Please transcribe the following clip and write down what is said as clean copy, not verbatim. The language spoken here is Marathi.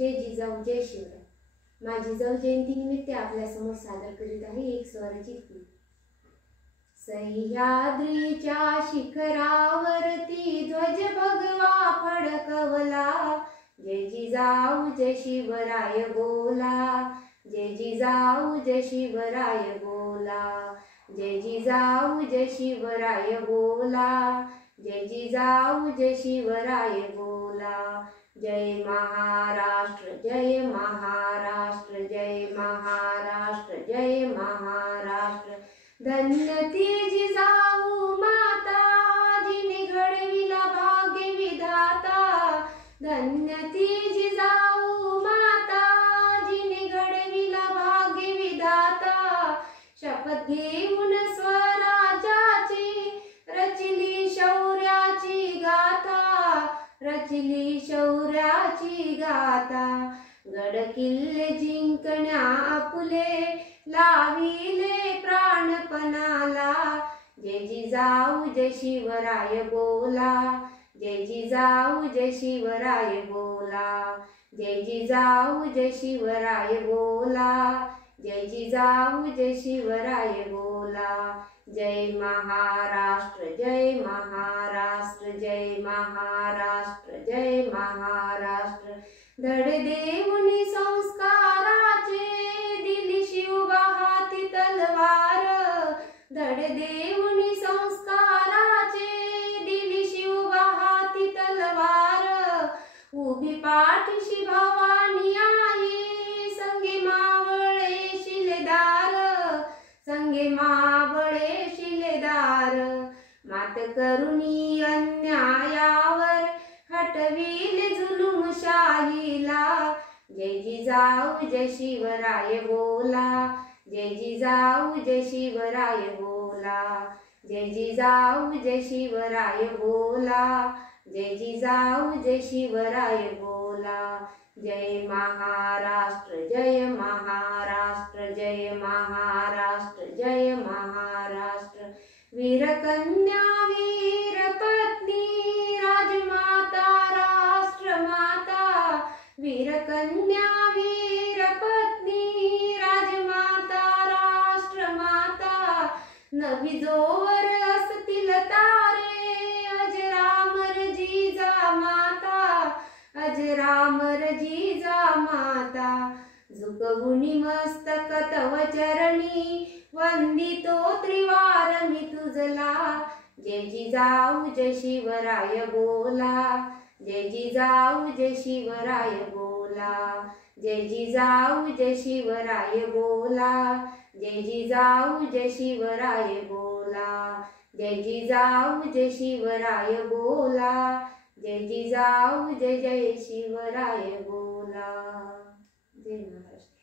जय जिजाऊ जय शिवराय. माझी जिजाऊ जयंती निमित्त आपल्या समोर सादर करीत आहे एक स्वरचित गीत. सह्याद्रीच्या शिखरावरती ध्वज भगवा फडकवला, जय जिजाऊ जय शिवराय बोला, जय जिजाऊ जय शिवराय बोला, जय जिजाऊ जय शिवराय बोला, जय जिजाऊ जय शिवराय बोला. जय महाराष्ट्र जय महाराष्ट्र जय महाराष्ट्र जय महाराष्ट्र. धन्य ती जिजाऊ माता, जिने घडविला भाग्य विधाता. धन्य ती जिजाऊ माता, जिने घडविला भाग्य विधाता. शपथ घेऊन स्वराज्याची रचली शौर्याची गाथा, रचली शौर्याची गाथा. गड किल्ले जिंकण्या आपुले लाविले प्राणपणाला, जय जिजाऊ जय शिवराय बोला, जय जिजाऊ जय शिवराय बोला, जय जिजाऊ जय शिवराय बोला, जय जिजाऊ जय शिवराय बोला. जय महाराष्ट्र जय महाराष्ट्र जय महाराष्ट्र जय महाराष्ट्र. धड देऊनी संस्काराचे दिली शिवबा हाती तलवार. धड देऊनी संस्काराचे दिली शिवबा हाती तलवार. उभी पाठीशी भवानी आई, संगे मावळे शिलेदार, संगे मावळे शिलेदार. मात करुणी अन्यायावर हटविले जुलुमशाहीला, जय जिजाऊ जय शिवराय बोला, जय जिजाऊ जय शिवराय बोला, जय जिजाऊ जय शिवराय बोला, जय जिजाऊ जय शिवराय बोला. जय महाराष्ट्र जय महाराष्ट्र जय महाराष्ट्र जय महाराष्ट्र. वीरकन्या वीरपत्नी राजमाता राष्ट्रमाता. वीरकन्या वीरपत्नी राजमाता राष्ट्रमाता. नभी जोवर असतील तारे, अजरामर जिजा माता, अजरामर जिजा माता. झुकवुनी मस्तक तव चरणी, वंदितो त्रिवार मी तुझला. जय जिजाऊ जय शिवराय बोला, जय जिजाऊ जय शिवराय बोला, जय जिजाऊ जय शिवराय बोला, जय जिजाऊ जय शिवराय बोला, जय जिजाऊ जय शिवराय बोला, जय जिजाऊ जय जय शिवराय बोला. जय महाराष्ट्र.